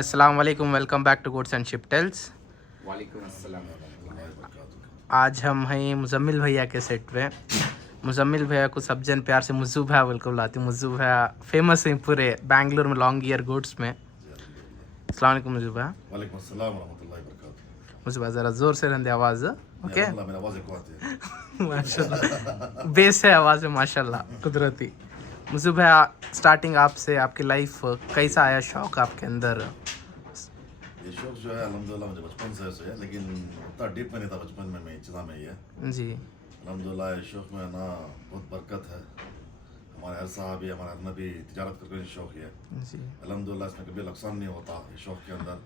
अस्सलाम वालेकुम, welcome back to goods and ship tales. वालेकुम अस्सलाम वरहमतुल्लाहि वबरकातुहू। आज हम हैं मुजम्मिल भैया के सेट पे। मुजम्मिल भैया को सब जन प्यार से मुज्जू भैया बिल्कुल बुलाते हैं। मुज्जू भैया फेमस हैं पूरे बैंगलोर में लॉन्ग ईयर गुड्स में। अस्सलाम वालेकुम मुज्जू भैया। वालेकुम अस्सलाम वरहमतुल्लाहि वबरकातुहू। मुज्जू भैया ज़रा ज़ोर से रंदे आवाज़, ओके? अल्लाह मेरा आवाज़ को आती है। माशाल्लाह बेस है आवाज़ में, माशाल्लाह कुदरती। मुज्जू भैया, स्टार्टिंग आपसे, आपकी लाइफ कैसा आया शौक आपके अंदर? ये शौक जो है अल्हम्दुलिल्लाह मुझे बचपन से है, लेकिन उतना डीप में नहीं था बचपन में, मैं इतना में ही है। जी अल्हम्दुलिल्लाह ये शौक में ना बहुत बरकत है। हमारे हर साहब हमारे नबी तिजारत करके शौक है। जी अल्हम्दुलिल्लाह इसमें कभी नुकसान नहीं होता। ये शौक के अंदर,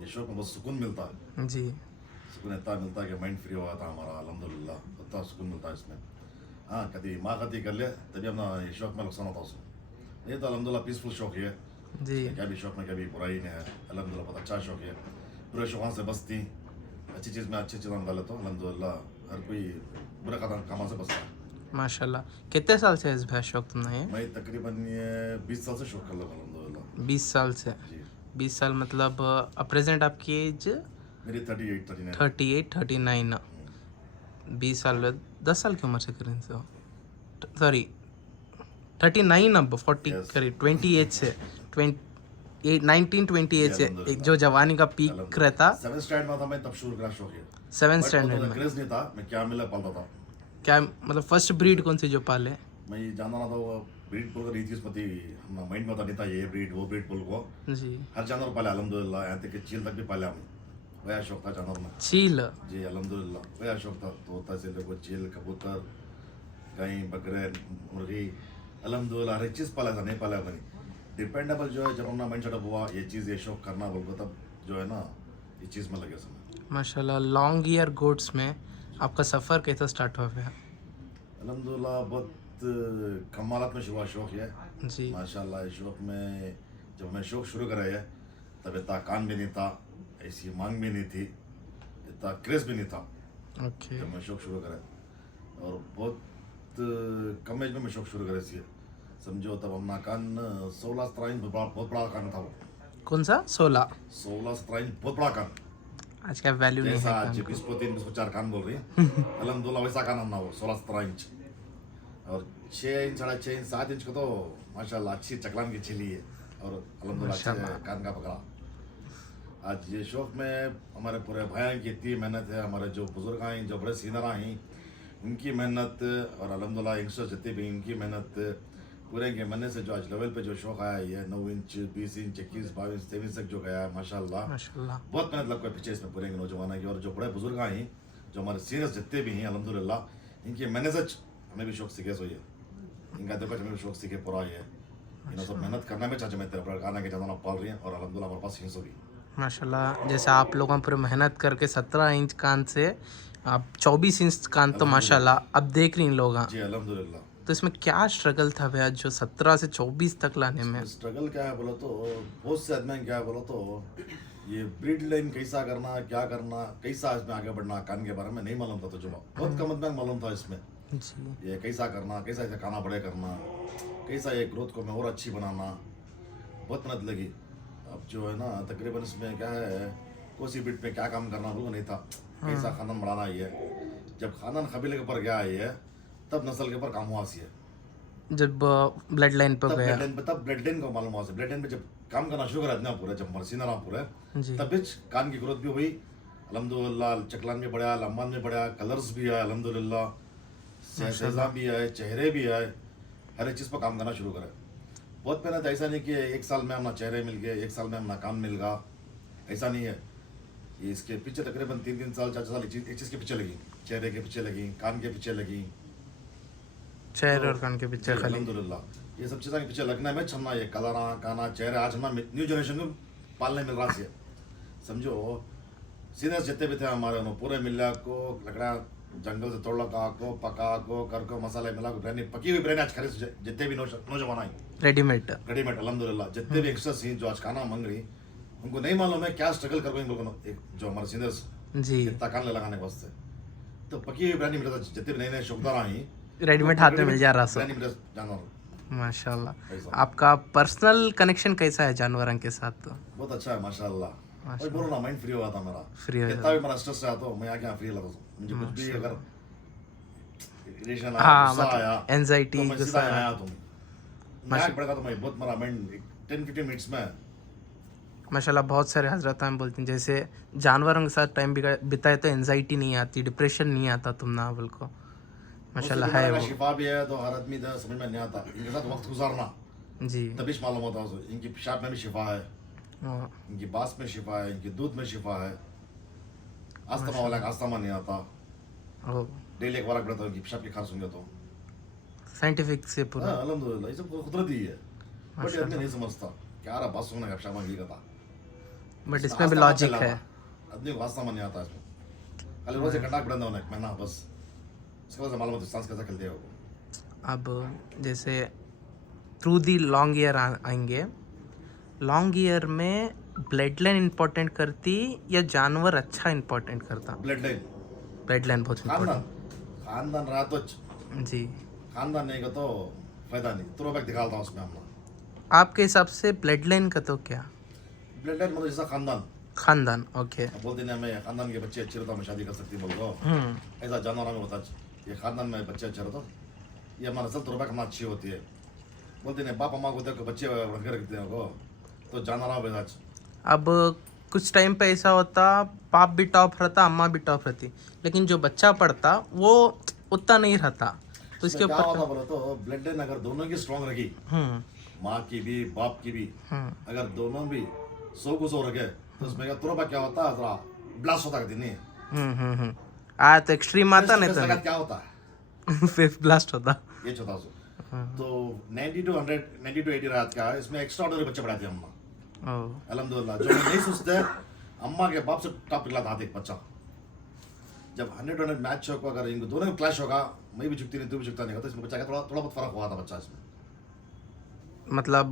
ये शौक में बहुत सुकून मिलता है। जी सुकून इतना मिलता है कि माइंड फ्री हुआ था हमारा। अल्हम्दुलिल्लाह इतना सुकून मिलता है इसमें। हाँ, कभी माँ कभी कर ले तभी अपना ये शौक में नुकसान होता है उसमें। ये तो अल्हम्दुलिल्लाह पीसफुल शौक है। जी क्या भी शौक में कभी बुराई नहीं है। अल्हम्दुलिल्लाह बहुत अच्छा शौक है। बुरे शौकों से बचती, अच्छी चीज़ में अच्छी चीज़ में डाले तो अल्हम्दुलिल्लाह हर कोई बुरे कामों से बचता है। माशाल्लाह। कितने साल से इस भैया शौक तुमने? ये मैं तकरीबन ये 20 साल से शौक कर लगा अल्हम्दुलिल्लाह। 20 साल से। जी 20 साल मतलब प्रेजेंट आपकी एज मेरी 38 39। 38 39। 20 साल में 10 साल की उम्र से करें तो सॉरी 39, अब 40 Yes. करीब 20 एज से 19-20 एज से एक अल्हम्दुलिल्लाह। जो जवानी का पीक रहता। 7th स्टैंडर्ड में था मैं, तब शुरू करा शौक है। 7th बट स्टैंडर्ड तो में क्रेज नहीं था, मैं क्या मिला पालता था। क्या मतलब फर्स्ट ब्रीड कौन सी जो पाले? मैं ये जानना ना था वो ब्रीड बोल कर चीज़ पति हम माइंड में था नहीं था, ये ब्रीड वो ब्रीड बोल को जी हर जानवर पाले अल्हम्दुलिल्लाह। यहाँ तक कि चील तक भी पाले हम। वह शौक था जानवर में। चील। जी अल्हम्दुलिल्लाह वह शौक था। तोता से लेकर चील, कबूतर, गाय, बकरे, मुर्गी, अल्हम्दुलिल्लाह हर एक चीज़ पाला था, नहीं पाला बनी। डिपेंडेबल जो है जब अपना माइंड सेटअप हुआ ये चीज़ ये शौक करना बोल को, तब जो है ना ये चीज़ में लगे समय। माशाल्लाह। लॉन्ग ईयर गोट्स में आपका सफ़र कैसा स्टार्ट हुआ भैया? अल्हम्दुलिल्लाह बहुत कम हालत में शुरू हुआ शौक है। जी माशाल्लाह इस शौक में जब मैं शौक शुरू करा है तब इतना कान भी नहीं था, ऐसी मांग भी नहीं थी, इतना क्रेज भी नहीं था ओके। जब मैं शौक शुरू करा। और बहुत कम एज में मैं शौक शुरू करे सी समझो। तब अपना कान 16-17 इंच बहुत बड़ा कान था वो। कौन सा? 16? 16-17 इंच बहुत बड़ा कान। आज का वैल्यू नहीं जैसा है आज कान को। 20-3 20-4 कान बोल रही है अल्हम्दुलिल्लाह वैसा कान ना वो 16-17 इंच। और 6 इंच 6.5 इंच 7 इंच को तो माशाल्लाह अच्छी चकलान की छिली है। और अल्हम्दुलिल्लाह अच्छे माशाल्लाह। कान का पकड़ा। आज ये शौक में हमारे पूरे भाइयों की इतनी मेहनत है, हमारे जो बुजुर्ग हैं, जो बड़े सीनियर हैं, उनकी मेहनत, और अल्हम्दुलिल्लाह यंगस्टर्स जितने भी इनकी मेहनत पूरे के महीने से जो आज लेवल पे जो शौक आया है 9 इंच 20 इंच 21 22 23 तक जो गया है माशाल्लाह। माशाल्लाह। बहुत मेहनत लगता है पीछे इसमें पूरे के नौजवान की। और जो बड़े बुजुर्ग हैं, जो हमारे सीनियर्स जितने भी हैं अल्हम्दुलिल्लाह इनकी मेहनत से हमें भी शौक सीखे सो है। इनका देखो हमें भी शौक सीखे पूरा है। इन्होंने सब मेहनत करना में चाचा मैं तेरे पर गाना के जानना पाल रही हैं। और अल्हम्दुलिल्लाह हमारे पास हिंसो भी। माशाल्लाह। जैसे आप लोगों पूरे मेहनत करके 17 इंच कान से आप 24 इंच कान, तो माशाल्लाह अब देख रही इन लोग। जी अल्हम्दुलिल्लाह। तो इसमें क्या स्ट्रगल था भैया जो 17 से 24 तक लाने में? स्ट्रगल क्या है बोलो तो बहुत से आदमी क्या है बोलो तो ये ब्रीड लाइन कैसा करना, क्या करना, कैसा इसमें आगे बढ़ना, कान के बारे में नहीं मालूम था। तो जो बहुत कम आदमी मालूम था इसमें जी ये कैसा करना, कैसा इसे खाना बड़े करना, कैसा ये ग्रोथ को मैं और अच्छी बनाना, बहुत मेहनत लगी। अब जो है ना तकरीबन इसमें क्या है कोसी बीट में क्या काम करना वो नहीं था, कैसा खानदान बढ़ाना ही है। जब खानदान कबीले के ऊपर गया है तब नस्ल के ऊपर काम हुआ सी है। जब ब्लड लाइन पे तब गया। ब्लड लाइन को मालूम हुआ से ब्लड लाइन पे जब काम करना शुरू करा पूरा, जब मरसीना रहा पूरा, जी तब बीच कान की ग्रोथ भी हुई अल्हम्दुलिल्लाह। चकलान भी बढ़ा, लम्बान भी बढ़ा, कलर्स भी आए अल्हम्दुलिल्लाह, सेजा भी आए, चेहरे भी आए, हर एक चीज़ पर काम करना शुरू करे। बहुत मेहनत। ऐसा नहीं कि एक साल में अपना चेहरे मिल गए, एक साल में अपना कान मिल गया, ऐसा नहीं है। ये इसके पीछे तकरीबन 3-3 साल 4 साल एक चीज़ के पीछे लगी, चेहरे के पीछे लगी, कान के पीछे लगी, चेहरे और कान के पीछे जी, खाली। अल्हम्दुलिल्लाह ये सब चीज़ें के पीछे लगना है छन्ना ये कलरा काना चेहरे आज हम न्यू जनरेशन को पालने मिल रहा है। समझो सीनियर्स जितने भी थे हमारे उन्होंने पूरे मिला को लकड़ा जंगल से तोड़ लगा को पका को कर को मसाले मिला को बिरयानी पकी हुई बिरयानी आज खरीद जितने भी नौजवान आई रेडीमेड। रेडीमेड अल्हम्दुलिल्लाह। जितने भी यंगस्टर्स हैं जो आज खाना मांग रही उनको नहीं मालूम है क्या स्ट्रगल कर इन लोगों ने। एक जो हमारे सीनियर्स जी इतना कान लगाने के वास्ते तो पकी हुई बिरयानी मिलता था। जितने भी नए नए शौकदार आई रेडीमेड हाथ में मिल जा रहा सो। बिरयानी मिलता जानवर माशाल्लाह। ऐसा। आपका पर्सनल कनेक्शन कैसा है जानवरों के साथ? तो बहुत अच्छा है माशाल्लाह। और बोलो ना माइंड फ्री हुआ था मेरा। फ्री हो कितना भी मेरा स्ट्रेस आया तो मैं आके फ्री लगा हूँ। मुझे कुछ भी अगर इरिटेशन आया, हाँ, गुस्सा मतलब आया, एंजाइटी, तो मैं गुस्सा सीधा आया। आया तुम। मैं आके पड़ेगा तो मैं बहुत मेरा माइंड 10-15 मिनट्स में। माशाल्लाह बहुत सारे हजरत हम बोलते हैं जैसे जानवरों के साथ टाइम बिताए तो एंजाइटी नहीं आती, डिप्रेशन नहीं आता तुम ना को। माशाल्लाह है का वो। शिफा भी है तो हर आदमी तो समझ में नहीं आता। इनके साथ वक्त गुजारना जी। तभी मालूम होता है। इनकी पेशाब में भी शिफा है, हाँ, इनकी बांस में शिफा है, इनकी दूध में शिफा है। अस्थमा वाला का अस्थमा नहीं आता। ओ डेली एक बार पड़ता है इनकी पेशाब की खांस होंगे तो। साइंटिफिक से पूरा। हाँ अल्हम्दुलिल्लाह, ये सब कुदरती है। बट ये आदमी नहीं समझता क्या रहा बात सुनने का पेशाब मांगी का था। बट इसमें भी लॉजिक है। आदमी को अस्थमा नहीं आता इसमें। खाली रोज एक घंटा पड़ता है उन्हें महीना बस। उसके बाद से मालूम होता सांस कैसा खेलते हैं वो। अब जैसे थ्रू दी लॉन्ग ईयर आएंगे, लॉन्ग ईयर में ब्लड लाइन इम्पोर्टेंट करती या जानवर अच्छा इम्पोर्टेंट करता? ब्लड लाइन, ब्लड लाइन बहुत खानदान। इम्पोर्टेंट। खानदान रहा तो जी। खानदान नहीं का तो फायदा नहीं। तुरो बैग दिखाता हूँ उसमें हम। आपके हिसाब से ब्लड लाइन का तो क्या? ब्लड लाइन मतलब जैसा खानदान। खानदान, ओके। अब बोलते नहीं हमें खानदान के बच्चे अच्छे रहता मैं शादी कर सकती बोल दो। ऐसा जानवर में बता ये खानदान में बच्चे अच्छे रहता ये हमारा नस्ल तुरो बैग हमारा अच्छी होती है। बोलते नहीं बाप अम्मा को देखो बच्चे रखते हैं को तो जानवर में बता। अब कुछ टाइम पे ऐसा होता बाप भी टॉप रहता, अम्मा भी टॉप रहती, लेकिन जो बच्चा पढ़ता वो उतना नहीं रहता, तो इसके क्या ऊपर होता बोलो तो ब्लड लाइन अगर दोनों की स्ट्रांग रही, माँ की भी बाप की भी, अगर दोनों भी 100 को 100 रखे तो उसमें तुरंत क्या होता है ब्लास्ट होता है नहीं। आ तो एक्सट्रीम आता नहीं तो क्या होता नहीं फिर ब्लास्ट होता। ये छोटा सो तो 90 to 100 90 to 80 रात का इसमें एक्स्ट्राऑर्डिनरी बच्चे पढ़ाते हैं अम्मा। अल्हम्दुलिल्लाह जो नहीं सोचते अम्मा के बाप से टॉप निकला था एक बच्चा। जब 100 मैच होगा अगर इनको दोनों में क्लैश होगा मैं भी झुकती नहीं तू भी झुकता नहीं होता इसमें बच्चा का थोड़ा बहुत फर्क हुआ था बच्चा इसमें। मतलब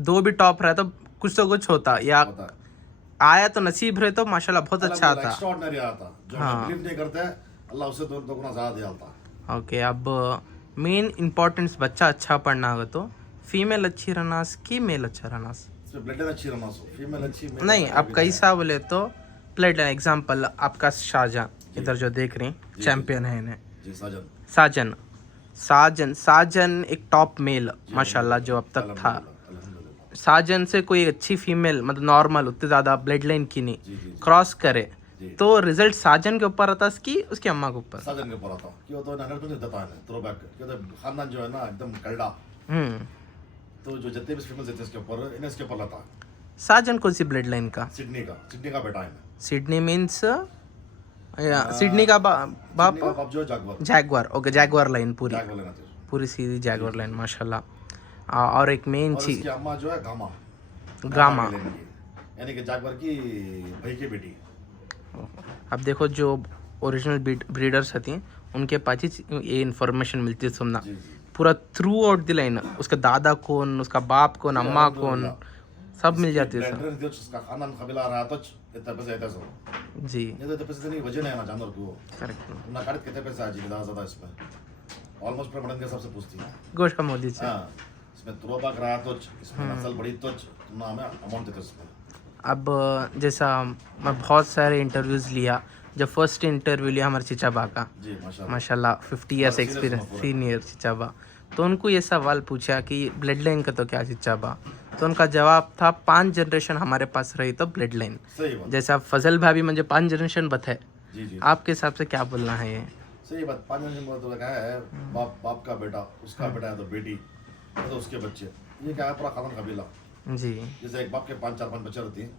दो भी टॉप रहे तो कुछ तो कुछ होता या होता है। आया तो नसीब रहे तो माशाल्लाह बहुत अच्छा आता। एक्स्ट्राऑर्डिनरी आता जो बिलीव नहीं करते अल्लाह उससे दो गुना ज्यादा दे आता। ओके, अब मेन इम्पोर्टेंस बच्चा अच्छा पढ़ना होगा तो फीमेल अच्छी रहना कि मेल अच्छा रहना? इसमें ब्लड लाइन अच्छी रहना सो फीमेल अच्छी नहीं, अब कैसा बोले तो ब्लड लाइन एग्जाम्पल आपका शाहजहां इधर जो देख रहे हैं चैंपियन है इन्हें जी साजन साजन साजन साजन एक टॉप मेल माशाल्लाह जो अब तक था। अल्हम्दुलिल्लाह साजन से कोई अच्छी फीमेल मतलब नॉर्मल उतने ज़्यादा ब्लड लाइन की नहीं जी, जी। क्रॉस करे तो रिजल्ट साजन के ऊपर आता कि उसकी अम्मा के ऊपर? साजन के ऊपर आता क्यों तो 100% देता है थ्रोबैक क्यों तो खानदान जो है ना एकदम कलड़ा तो जो जितने भी फीमेल्स देते हैं इसके ऊपर इन्हें इसके ऊपर लाता है। साजन कौन सी ब्लड लाइन का? सिडनी का बेटा है मैं। सिडनी मीन्स सिडनी का बाप सिडनी का बाप जो है जागवार जैगवार। ओके, जैगवार लाइन पूरी जागवार लेना चाहिए पूरी सीधी जैगवार लाइन माशाल्लाह। और एक मेन और चीज इसकी अम्मा जो है गामा गामा। की लेने की, यानी कि जागवार की भाई की बेटी। अब देखो जो ओरिजिनल ब्रीडर्स होती हैं उनके पास ही ये इन्फॉर्मेशन मिलती है सुनना जी जी पूरा थ्रू आउट द लाइन, उसका दादा कौन, उसका बाप कौन, अम्मा कौन, सब मिल जाती है सब। ब्लड उसका खानदान कबीला रहा तो इतना पैसा इतना सब जी ये तो इतने पैसे नहीं वजह है ना जानवर को करेक्ट। ना काट कितने पैसा है जी ज्यादा इसमें ऑलमोस्ट प्रमोशन के सबसे पूछती है। गोश्त का मोदी से। हाँ इसमें तुरोबाक रहा तो इसमें नस्ल बड़ी तो ना हमें अमाउंट देते इसमें। अब जैसा मैं बहुत सारे इंटरव्यूज़ लिया, जब फर्स्ट इंटरव्यू लिया हमारे चिचाबा का जी माशाल्लाह माशाल्लाह 50 ईयर्स serious एक्सपीरियंस, पूरा। सीनियर चिचाबा, तो उनको ये सवाल पूछा कि ब्लड लाइन का तो क्या चिचाबा, तो उनका जवाब था 5 जनरेशन हमारे पास रही तो ब्लड लाइन। सही बात जैसा फजल भाभी मुझे 5 जनरेशन बताए, जी जी आपके हिसाब से क्या बोलना है ये? सही बात। 5 जनरेशन तो क्या है बाप का बेटा उसका बेटा है तो बेटी तो उसके बच्चे ये क्या है पूरा खानदान कबीला। जी जैसे एक बाप के 5-4-5 बच्चे रहती हैं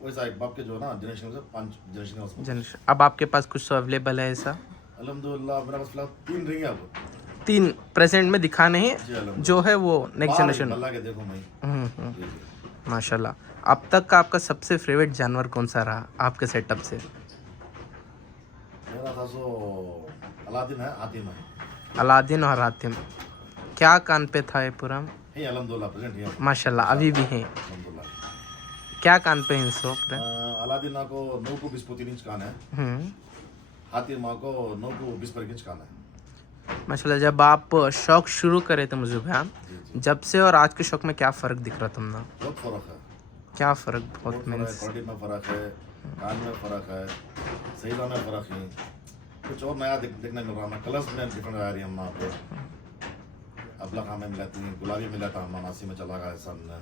वैसा एक बाप के जो है ना जनरेशन से 5 जनरेशन उसमें। जनरेशन। अब आपके पास कुछ तो अवेलेबल है ऐसा? अल्हम्दुलिल्लाह मेरे पास फिलहाल 3 रहेंगे अब 3 प्रेजेंट में दिखाने हैं, जी अल्हम्दुलिल्लाह। जो है वो नेक्स्ट जनरेशन। अल्लाह के देखो मैं जी जी माशाल्लाह। अब तक का आपका सबसे फेवरेट जानवर कौन सा रहा आपके सेटअप से? मेरा था सो अलादीन है हातिम है। अलादीन और हातिम। क्या कान पे था ये पूरा? हे अल्हम्दुलिल्लाह प्रेजेंट है माशाल्लाह अभी भी हैं। अल्हम्दुलिल्लाह। क्या कान पे हैं सो पूरे? अलादीन को 9 को 20 इंच कान है। हातिम को 9 को 20 इंच कान है। माशाल्लाह। जब आप शौक शुरू करे थे मुझे भैया, जब से और आज के शौक में क्या फ़र्क दिख रहा तुमने? बहुत फ़र्क है, क्या फ़र्क? बहुत बहुत फ़र्क है, मीन्स क्वालिटी में फ़र्क है, कान में फ़र्क है, सहीला में फ़र्क है, कुछ और नया देखने मिल रहा है। कलर्स में डिफरेंट आ रही है हम आपको। अबला खां में मिला थी, गुलाबी मिला था, नासी में चला गया सामने।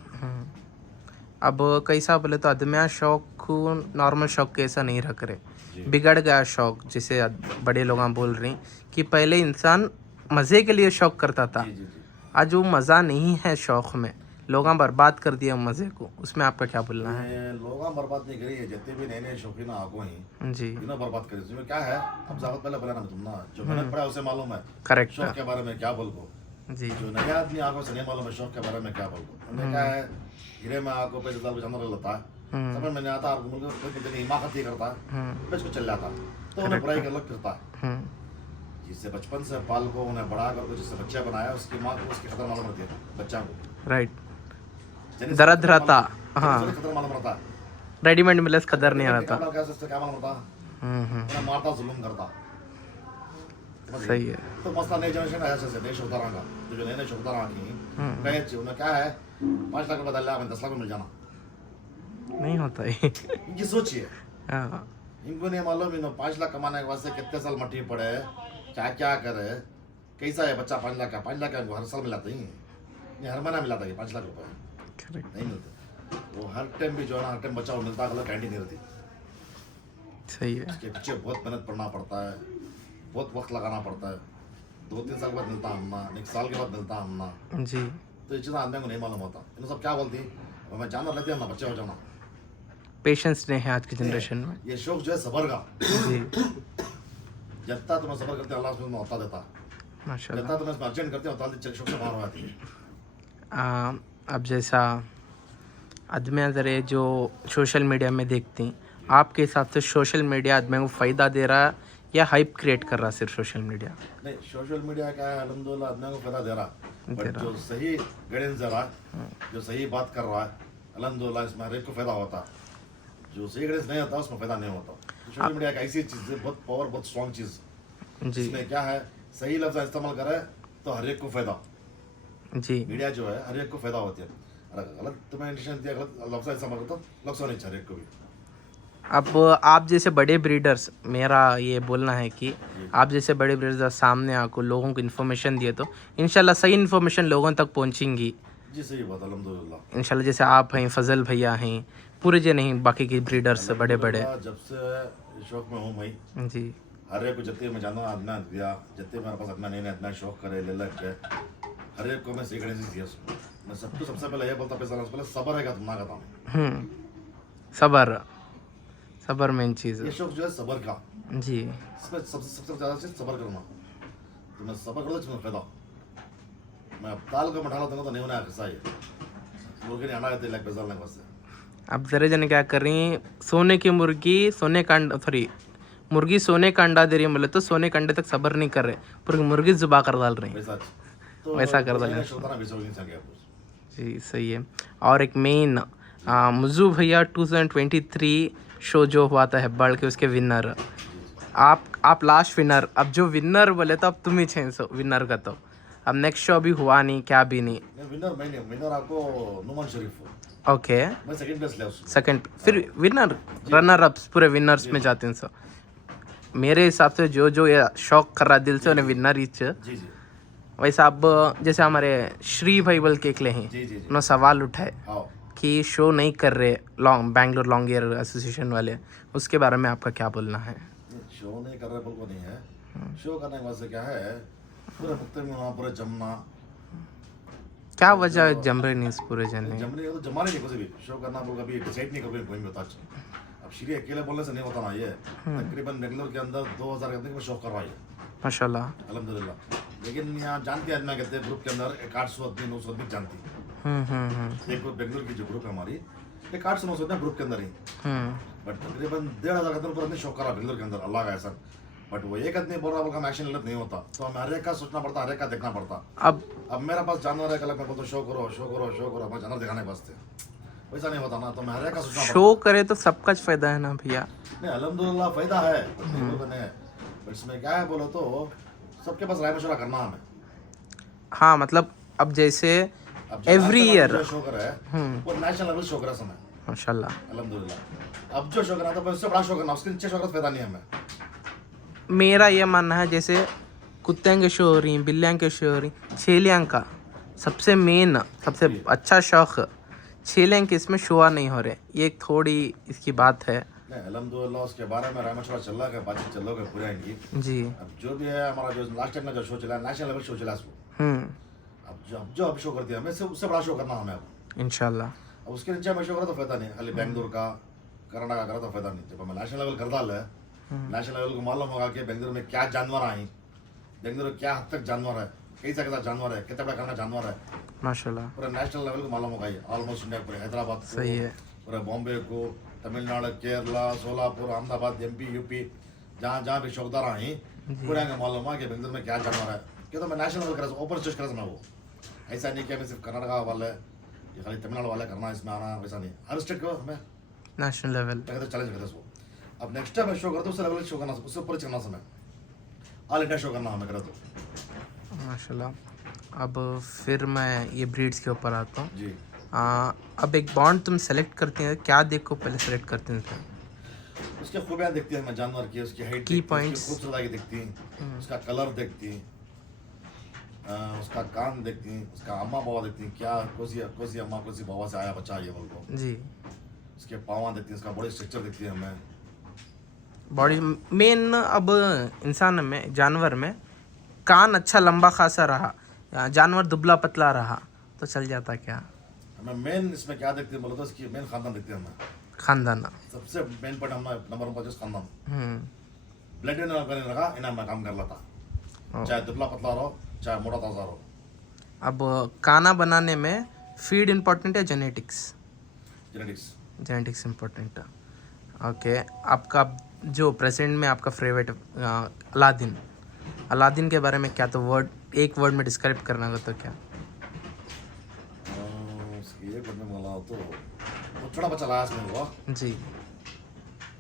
अब कैसा बोले तो अदमिया शौक को नॉर्मल शौक के ऐसा नहीं रख जी। रहे, बिगड़ गया शौक। जिसे बड़े लोग बोल रहे हैं कि पहले इंसान मज़े के लिए शौक करता था, जी जी जी। आज वो मज़ा नहीं है शौक में, लोग बर्बाद कर दिया मज़े को। उसमें आपका क्या बोलना है? ये लोग बर्बाद नहीं करी है, जितने भी नए नए शौकीन आगो ही जी इन्हें बर्बाद करी। इसमें क्या है, अब ज़्यादा पहले बोला ना तुम ना, जो मैंने पढ़ा उसे मालूम है करेक्ट शौक के बारे में क्या बोल को। जी जो नया आदमी आगो से नहीं मालूम है शौक के बारे में क्या बोल को। उन्हें क्या है, हीरे में आगो पैसे डाल के अंदर लेता है, समझ में नहीं आता, और मुल्क हिमाकत ही करता है, बेच को चल जाता है, तो उन्हें बुराई कर लग फिरता है। जिससे बचपन से पाल को उन्हें बड़ा कर को जिससे बच्चा बनाया, उसकी माँ को उसकी खतर मालूम रहती है बच्चा को। राइट, जनिस दर्द खतर रहता, मालूम- हाँ। जनिस खतर मालूम रहता है, रेडीमेड मिले कदर नहीं रहता। क्या सोचते क्या मालूम रहता, उन्हें मारता जुल्म करता। सही है। तो मसला नई जनरेशन है ऐसे नए शौकदार का, तो जो नए नए शौकदार की कहे उन्हें क्या है, 5 लाख रुपए डाल हमें 10 लाख में मिल जाना, नहीं होता है। इनकी सोचिए। हाँ, इनको नहीं मालूम इन्हों 5 लाख कमाने के वास्ते कितने साल मट्टी पड़े, क्या क्या करे, कैसा है बच्चा 5 लाख का। 5 लाख का हर साल मिलाता ही नहीं, हर महीना मिलाता है 5 लाख रुपए करेक्ट, नहीं मिलते। वो हर टाइम भी जो है ना, हर टाइम बच्चा को मिलता है, कैंटीन नहीं रहती। सही है। उसके पीछे बहुत मेहनत करना पड़ता है, बहुत वक्त लगाना पड़ता है। 2-3 साल के बाद मिलता हमना, 1 साल के बाद मिलता हमना, जी तो ये चीज़ें आदमी को नहीं मालूम होता। इन्हें सब क्या बोलती, मैं जानवर लेती हूँ ना, बच्चे हो जाना। पेशेंस नहीं है आज की जनरेशन में। ये शौक जो है सबर का, जी जितना तुम्हें सबर करते हैं अल्लाह तुम्हें होता देता है, माशाल्लाह। जितना तुम्हें इसमें अर्जेंट करते हो ताली शौक से बाहर हो जाती है। अब जैसा आदमी ज़रे जो सोशल मीडिया में देखती हैं, आपके हिसाब से सोशल मीडिया आदमी को फ़ायदा दे रहा है या हाइप क्रिएट कर रहा है सिर्फ सोशल मीडिया? नहीं, सोशल मीडिया क्या है, अल्हम्दुलिल्लाह आदमी को फायदा दे रहा है, दे बट रहा। जो सही गाइडेंस दे रहा है, जो सही बात कर रहा है, अल्हम्दुलिल्लाह इसमें हर एक को फायदा होता है। जो सही गाइडेंस नहीं होता उसमें फायदा नहीं होता। सोशल मीडिया एक ऐसी चीज़ है, बहुत पावर, बहुत स्ट्रॉन्ग चीज़। जी इसमें क्या है, सही लफ्ज़ इस्तेमाल करे तो हर एक को फायदा। जी मीडिया जो है हर एक को फायदा होती है, अगर गलत तुम्हें इंटेंशन दिया, गलत लफ्ज़ इस्तेमाल करता तो लफ्ज़ नहीं चाहिए हर एक को भी। अब आप जैसे बड़े ब्रीडर्स, मेरा ये बोलना है कि आप जैसे बड़े ब्रीडर्स सामने आकर लोगों को इन्फॉर्मेशन दिए तो इंशाल्लाह सही इन्फॉर्मेशन लोगों तक पहुंचेंगी जी सही बात, अल्हम्दुलिल्लाह। इंशाल्लाह। जैसे आप हैं, फजल भैया हैं, पूरे जो नहीं बाकी के ब्रीडर्स बड़े बड़े। जब से शौक में हूँ मैं, जी हर एक को जितने मैं जानना आदमी दिया, जितने मेरे पास अपना नहीं इतना शौक करे ले लग के, हर एक को मैं सीखने से दिया। मैं सबको सबसे पहले ये बोलता पैसा पहले सबर है क्या तुम ना कहता हूँ। सबर, सबर मेन चीज़ ये है। शौक जो है सबर का, जी इसमें सबसे ज़्यादा चीज़ सबर करना। तो मैं सबर करो तो फायदा। मैं अब दाल का मठाला दूंगा तो नहीं होना किस्सा है, मुर्गी ने अंडा देते लग पैसा लगने वास्ते। अब जरा जन क्या कर रही हैं, सोने की मुर्गी सोने का अंडा, सॉरी मुर्गी सोने का अंडा दे रही है बोले तो सोने के अंडे तक सबर नहीं कर रहे, पूरी मुर्गी जुबा कर डाल रही हैं। वैसा तो वैसा कर डालें। शौक ना बेचोगे इंसान के। जी सही है। और एक मेन मुज्जू भैया 2023 शो जो हुआ था हेब्बाड़ के, उसके विनर आप लास्ट विनर। अब जो विनर बोले तो अब तुम ही छः विनर का, तो अब नेक्स्ट शो अभी हुआ नहीं, क्या भी नहीं। विनर मैं नहीं, विनर आपको नुमान शरीफ, ओके मैं सेकंड प्लेस लिया उसमें। सेकंड, फिर विनर रनर अप्स पूरे विनर्स में जाते हैं सब। मेरे हिसाब से जो जो ये शौक कर रहा है दिल से उन्हें विनर ही जी जी वैसा। अब जैसे हमारे श्री भाई बल केकले हैं, जी जी जी। उन्होंने सवाल उठाए आओ, कि शो नहीं कर रहे बैंगलोर लॉन्ग ईयर एसोसिएशन वाले, उसके बारे में आपका क्या बोलना है? शो नहीं कर रहे बिल्कुल नहीं है। शो करने के वास्ते क्या है, पूरे पुख्ते में वहाँ पूरे जमना। क्या वजह है जम रहे नहीं इस पूरे जन? जमने तो जमाने नहीं कुछ भी शो करना बोल कभी डिसाइड नहीं कभी कोई भी होता। अब श्री अकेले बोलने से नहीं होता ना ये, तकरीबन बेंगलोर के अंदर 2000 के अंदर में शो करवाई है माशाल्लाह। अल्हम्दुलिल्लाह। लेकिन यहाँ जानते आदमी कहते हैं ग्रुप के अंदर 800 आदमी 900 आदमी जानती। एक बेंगलोर की जो ग्रुप है हमारी, 800 900 आदमी ग्रुप के अंदर ही, बट तकरीबन 1500 के अंदर आदमी शो करा बेंगलोर के अंदर, अल्लाह का एहसान। बट वो एक आदमी बोल रहा बोल एक्शन गलत नहीं होता, तो हमें हर एक का सोचना पड़ता, हर एक का देखना पड़ता। अब मेरा पास जानवर है, कल मैं बोलता शो करो शो करो शो करो, मैं जानवर दिखाने के वास्ते, वैसा नहीं होता ना, तो मैं हर एक का सोचना शो करे तो सबका फायदा है ना भैया। नहीं अल्हम्दुलिल्लाह फायदा है, बट इसमें क्या है बोलो तो सबके पास राय मशवरा करना हमें। हाँ मतलब अब जैसे अब एवरी ईयर जो शो कर रहा है वो नेशनल लेवल शो कर रहा है समय, माशाल्लाह। अल्हम्दुलिल्लाह। अब जो शो करना था उससे बड़ा शो करना, उसके नीचे शो का फायदा नहीं है हमें। मेरा ये मानना है जैसे कुत्ते के शो हो रही, बिल्लियाँ के शो हो रही, छेलियाँ का सबसे मेन सबसे अच्छा शौक छेलियाँ के इसमें शोआ नहीं हो रहे, ये एक थोड़ी इसकी बात है। नहीं अल्हम्दुलिल्लाह उसके बारे में राय मशवरा चल रहा है, बातचीत चल रहा है पूरा इनकी। जी अब जो भी है हमारा जो लास्ट टाइम में जो शो चला नेशनल लेवल शो चला उसको, अब जो शो करते हैं हमें उससे बड़ा शो करना हमें अब इंशाल्लाह। अब उसके नीचे हमें शो करा तो फायदा नहीं, खाली बेंगलुरु का कर्नाटका का करा तो फायदा नहीं। जब हमें नेशनल लेवल कर डाल है, नेशनल लेवल को मालूम होगा कि बेंगलुरु में क्या जानवर आई, बेंगलुरु क्या हद तक जानवर है, कैसा जानवर है, कितना बड़ा करना जानवर है, माशाल्लाह पूरा नेशनल लेवल को मालूम होगा। ये ऑलमोस्ट इंडिया पूरे हैदराबाद को, सही है। पूरे बॉम्बे को, तमिलनाडु, केरला, सोलापुर, अहमदाबाद, MP, UP जहाँ जहाँ भी शौकदार आई पूरे हमें मालूम हुआ कि बेंगलुरु में क्या जानवर है। कि तो मैं नेशनल लेवल करा ओपन स्टेज करा वो, ऐसा नहीं कि हमें सिर्फ कर्नाटका वाले या खाली तमिलनाडु वाले करना इसमें आना, वैसा नहीं। हर स्टेट को हमें नेशनल लेवल चैलेंज करते उसको। अब नेक्स्ट टाइम मैं शो करता हूँ उस लेवल शो करना, उससे ऊपर चलना समय ऑल इंडिया शो करना हमें करा तो माशाल्लाह। अब फिर मैं ये ब्रीड्स के ऊपर आता हूँ। जी। अब एक बॉन्ड तुम सेलेक्ट करते हैं, क्या देखो पहले सेलेक्ट करते हैं? उसके खूबियाँ देखती हैं हमें जानवर की, उसकी हाइट की पॉइंट्स, खूबसूरती देखती हैं, उसका कलर देखती हैं, उसका कान देखती हैं, उसका अम्मा बाबा देखती हैं, क्या कोसी अम्मा कोसी बाबा से आया बच्चा ये बोल को जी। उसके पाँव देखती हैं, उसका बॉडी स्ट्रक्चर देखती है हमें। बॉडी मेन अब इंसान में जानवर में कान अच्छा लंबा खासा रहा, जानवर दुबला पतला रहा तो चल जाता क्या? हमें मेन इसमें क्या देखते हैं बोलो तो इसकी मेन खानदान देखते हैं हमें, खानदाना सबसे मेन पॉइंट हमारा नंबर 1 पर खानदान। ब्लड करने लगा इन्हें मैं काम कर लेता, चाहे दुबला पतला रहो चाहे मोटा ताजा रहो। अब खाना बनाने में फीड इम्पोर्टेंट है जेनेटिक्स? जेनेटिक्स इम्पोर्टेंट है। ओके, आपका जो प्रेजेंट में आपका फेवरेट अलादीन के बारे में क्या, तो एक वर्ड में डिस्क्राइब करना हो तो क्या? उसकी एक वर्ड में बोला तो वो छोटा बच्चा लाया इसमें हुआ जी।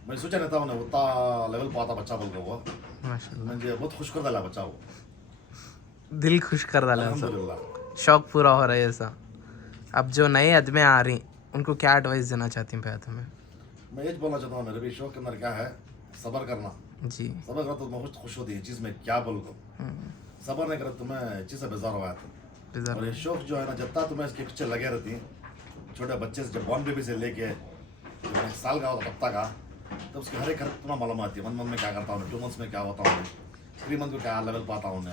मैं सोचा नहीं था उन्हें उतना लेवल पाता बच्चा बोल के वो माशाल्लाह, मुझे बहुत खुश कर डाला बच्चा वो, दिल खुश कर डाला, अल्हम्दुलिल्लाह। शौक पूरा हो रहा है ऐसा। अब जो नए अदमे आ रही उनको क्या एडवाइस देना चाहती हैं भैया तुम्हें? मैं ये बोलना चाहता हूँ मेरे भी शौक के अंदर क्या है, सब्र करना। जी। सब्र करो तो बहुत खुश होती है चीज़ में, क्या बोल को सब्र नहीं करे तुम्हें चीज़ से बेजार हो जाता। और ये शौक जो है ना जितना तुम्हें इसके पीछे लगे रहती हैं, छोटे बच्चे से जब बॉर्न बेबी से लेके 1 साल का होता तब तक का, तो उसकी हर एक हरकत तुम्हें मालूम आती है। 1 मंथ में क्या करता हूँ, 2 मंथ्स में क्या होता हूँ, 3 मंथ को क्या लेवल पाता हूँ,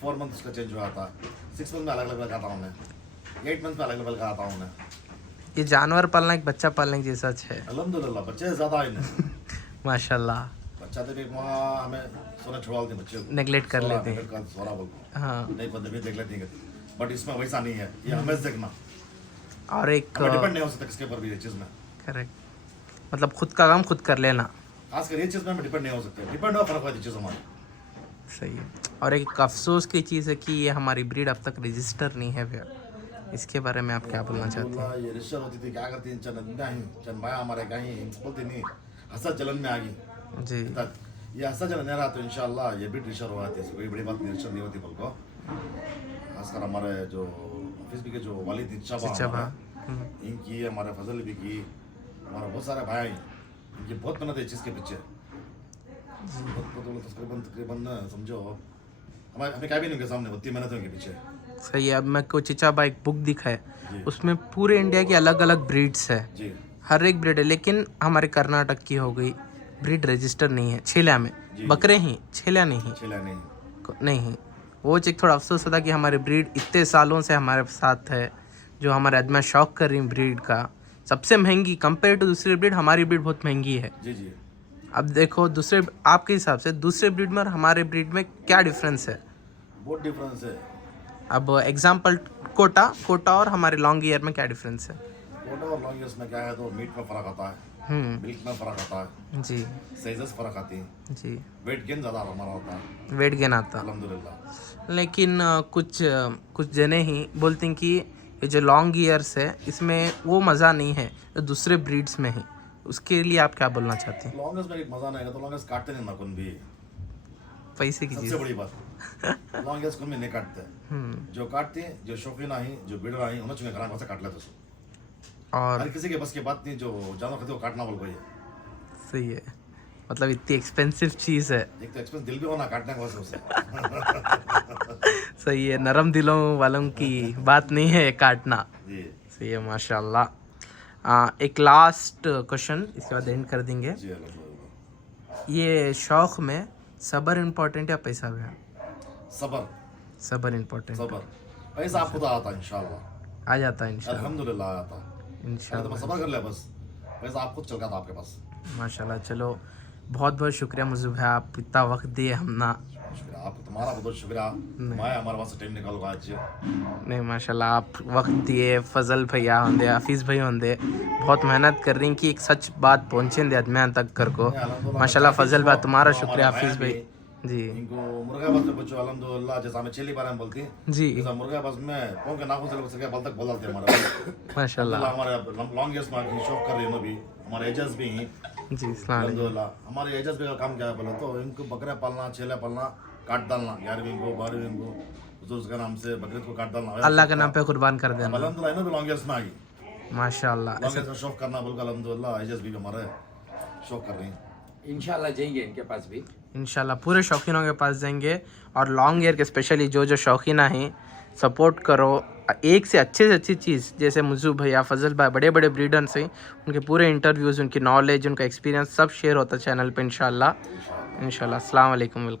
4 मंथ उसका चेंज हो जाता है, 6 मंथ में अलग लेवल का आता हूँ, 8 मंथ में अलग लेवल का आता हूँ। ये जानवर पालना एक बच्चा पालने की जैसा है। अल्हम्दुलिल्लाह बच्चे ज़्यादा आए माशाल्लाह। बच्चा तो भी वहाँ हमें सोना छुड़वा देते बच्चे को, नेगलेक्ट कर लेते हैं। सोना बोलते हाँ। नहीं बंदे भी देख लेते हैं, बट इसमें वैसा नहीं है। ये हमें देखना और एक डिपेंड नहीं हो सकता किसके ऊपर भी, ये चीज़ में करेक्ट, मतलब खुद का काम खुद कर लेना। खासकर ये चीज़ में हम डिपेंड नहीं हो सकते, डिपेंड हो फर्क होती चीज़ हमारी। सही है। और एक अफसोस की चीज़ है कि ये हमारी ब्रीड अब तक रजिस्टर नहीं है भैया, इसके बारे में आप क्या बोलना चाहते हैं? ये रिश्ता होती थी क्या करती चंद भाई हमारे कहीं बोलती नहीं, हसद जलन में आ गई जी। ये हसद जलन नहीं रहा तो इंशाल्लाह ये भी रिश्ता हो जाती है, कोई बड़ी बात नहीं, रिश्ता नहीं होती बोल को। खासकर हमारे जो ऑफिस भी के जो वालिद इच्छा इनकी, हमारे फजल भी की, हमारे बहुत सारे भाई इनकी बहुत मेहनत है इस चीज़ के पीछे, तकरीबन समझो हमें क्या भी नहीं के सामने उतनी मेहनत है उनके पीछे। सही है। अब मैं को चिचा भाई एक बुक दिखा है, उसमें पूरे इंडिया की अलग अलग ब्रीड्स है जी। हर एक ब्रीड है, लेकिन हमारे कर्नाटक की हो गई ब्रीड रजिस्टर नहीं है। छेला में बकरे ही, छेला नहीं। वो एक थोड़ा अफसोस था कि हमारी ब्रीड इतने सालों से हमारे साथ है, जो हमारे आदमी शौक कर रही ब्रीड का, सबसे महंगी कंपेयर टू दूसरी ब्रीड हमारी ब्रीड बहुत महंगी है। जी जी। अब देखो दूसरे, आपके हिसाब से दूसरे ब्रीड में और हमारे ब्रीड में क्या डिफरेंस है? बहुत डिफरेंस है। अब एग्जांपल कोटा और हमारे लॉन्ग ईयर में क्या डिफरेंस है? कोटा और लॉन्ग ईयर्स में क्या है तो मीट में फ़र्क आता है, मिल्क में फ़र्क आता है जी साइजेस फ़र्क आती हैं जी। वेट गेन ज़्यादा हमारा होता है, वेट गेन आता, अल्हम्दुलिल्लाह। लेकिन कुछ जने ही बोलते हैं कि ये जो लॉन्ग ईयर्स है इसमें वो मज़ा नहीं है तो दूसरे ब्रीड्स में ही, उसके लिए आप क्या बोलना चाहते हैं? लॉन्ग ईयर्स में एक मज़ा नहीं आएगा तो लॉन्ग ईयर्स काटते नहीं ना कौन भी, पैसे की सबसे चीज़। बड़ी बात लॉन्ग हेयर्स कोई नहीं काटते जो काटते हैं जो शौकीन आई जो बिडर आई उन्हें चुने घरान काट लेते उसको और हर किसी के बस की बात नहीं जो जानवर खाते वो काटना बोल कोई है सही है, मतलब इतनी एक्सपेंसिव चीज़ है। एक तो एक्सपेंस दिल भी होना काटने का उसे सही है, नरम दिलों वालों की बात नहीं है काटना। जी सही है माशाल्लाह। एक लास्ट क्वेश्चन, इसके बाद एंड कर देंगे। जी अल्हम्दुलिल्लाह। ये शौक में सब्र इम्पोर्टेंट या पैसा भी है? सबर सब्र इम्पोर्टेंट, सबर पैसा आपको तो आता इंशाल्लाह आ जाता है इंशाल्लाह। अल्हम्दुलिल्लाह आता पहले तो इंशाल्लाह मैं सबर कर लिया बस पैसा आप खुद चल गया था आपके पास माशाल्लाह। चलो बहुत बहुत शुक्रिया मुझे भाई, आप इतना वक्त दिए हम ना। शुक्रिया आपको तुम्हारा बहुत शुक्रिया मैं हमारे पास टाइम निकालो आज नहीं माशाल्लाह, आप वक्त दिए। फजल भैया होंगे, हफीज़ भाई होंगे, बहुत मेहनत कर रही हैं कि एक सच बात पहुँचे दे आदमी तक कर को। माशाल्लाह फजल भाई तुम्हारा शुक्रिया, हफीज़ भाई जी इनको मुर्गा बस में बच्चों अल्हम्दुलिल्लाह जैसा हमें चेली बारे में बोलती हैं जी जैसा मुर्गा बस में पौं के नाखून से सके बल तक बोल डालते हैं हमारा माशाल्लाह हमारे लॉन्ग ईयर्स में शौक कर रही है भी हमारे एजेस भी हैं जी। अस्सलाम वालेकुम। अल्हम्दुलिल्लाह हमारे एजेस भी का काम क्या है बोले तो इनको बकरे पालना चेले पालना काट डालना 11वीं को 12वीं को हुजूर के नाम से बकरीद को काट डालना अल्लाह के नाम पे कुर्बान कर देना अल्हम्दुलिल्लाह इन्हों भी लॉन्ग ईयर्स में आ गई माशाल्लाह। लॉन्ग ईयर्स में शौक करना बोल अल्हम्दुलिल्लाह एजेस भी हमारे शौक कर रही हैं इंशाल्लाह जाएंगे इनके पास भी। इंशाल्लाह पूरे शौकीनों के पास जाएंगे, और लॉन्ग ईयर के स्पेशली जो जो शौकीना हैं सपोर्ट करो। एक से अच्छी चीज़ जैसे मुझू भैया फजल भाई बड़े बड़े ब्रीडर्स हैं, उनके पूरे इंटरव्यूज़ उनकी नॉलेज उनका एक्सपीरियंस सब शेयर होता है चैनल पे इंशाल्लाह। अस्सलाम वालेकुम।